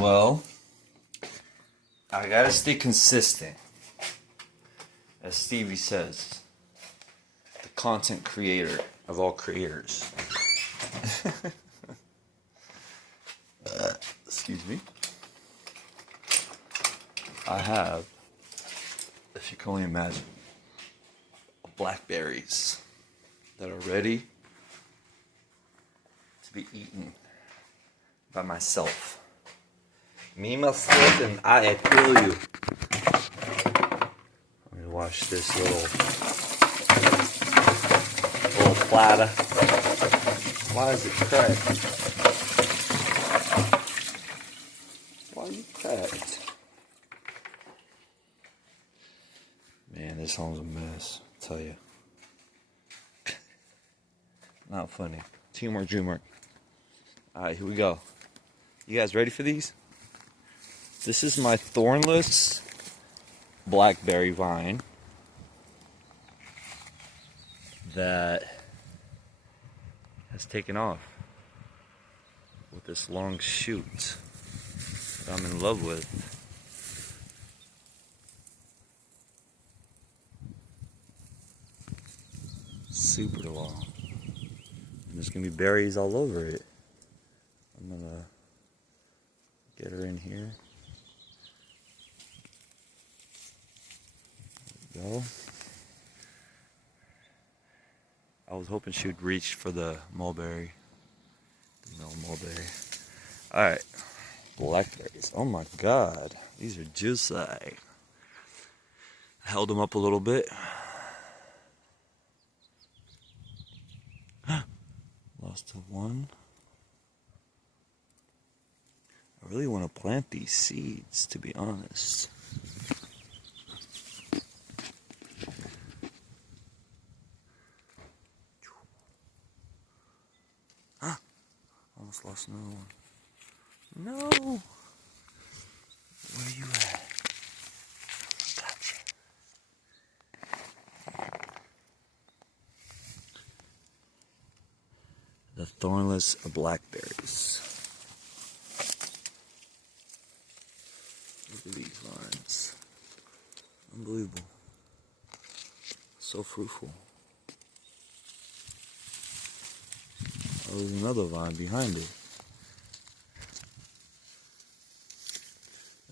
Well, I gotta stay consistent. As Stevie says, the content creator of all creators. Excuse me. I have, if you can only imagine, blackberries that are ready to be eaten by myself. Me, myself, and I adore you. Let me wash this little platter. Why is it cracked? Why are you cracked? Man, this home's a mess, I'll tell you. Not funny. Teamwork, dreamwork. Alright, here we go. You guys ready for these? This is my thornless blackberry vine that has taken off with this long shoot that I'm in love with. Super long. And there's gonna be berries all over it. I'm gonna get her in here. There we go. I was hoping she would reach for the mulberry. No mulberry. Alright. Blackberries. Oh my god. These are juicy. I held them up a little bit. Lost one. I really want to plant these seeds, to be honest. Almost lost another one. No! Where you at? Gotcha. The thornless blackberries. Look at these vines. Unbelievable. So fruitful. Oh, there's another vine behind it.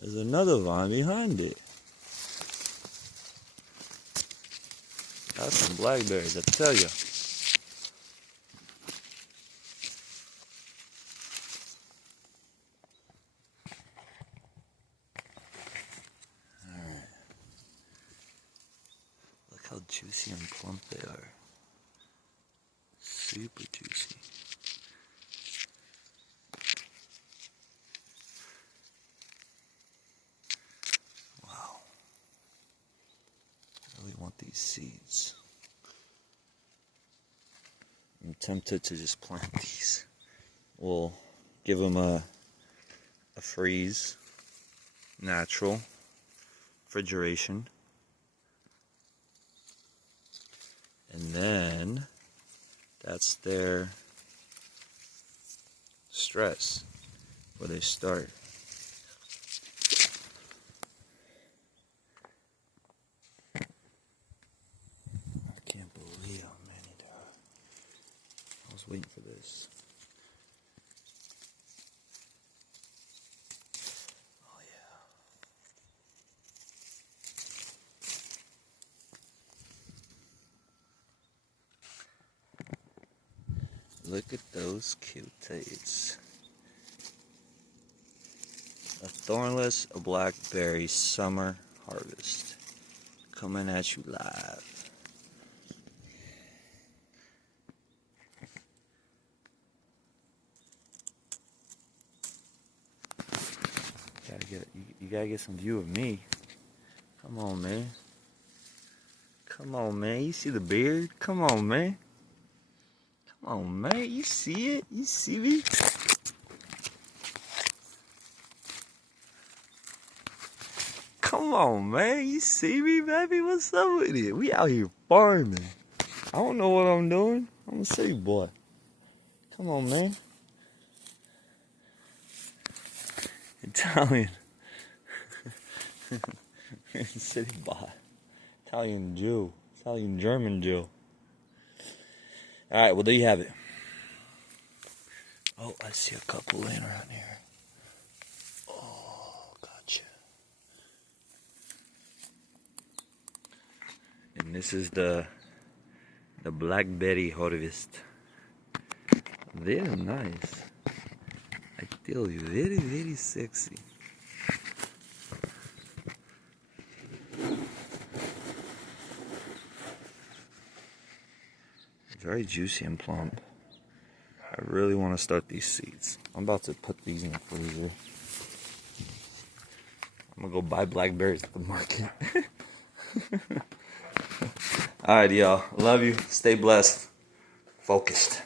There's another vine behind it. That's some blackberries, I tell you. Alright. Look how juicy and plump they are. Super juicy. Wow. I really want these seeds. I'm tempted to just plant these. We'll give them a freeze, natural refrigeration, and then that's their stress where they start. I can't believe how many there are. I was waiting for this. Oh yeah. Look at those cuties. A thornless blackberry summer harvest. Coming at you live. You gotta get some view of me. Come on, man. Come on, man. You see the beard? Come on, man. Come on, man. You see it? You see me? Come on, man. You see me, baby? What's up with it? We out here farming. I don't know what I'm doing. I'm a city boy. Come on, man. Italian. City bot. Italian Jew. Italian German Jew. Alright, well, there you have it. Oh, I see a couple laying around here. Oh, gotcha. And this is the Blackberry harvest. Very nice. I tell you, very, very sexy. Very juicy and plump. I really want to start these seeds. I'm about to put these in the freezer. I'm gonna go buy blackberries at the market. Alright, y'all. Love you. Stay blessed. Focused.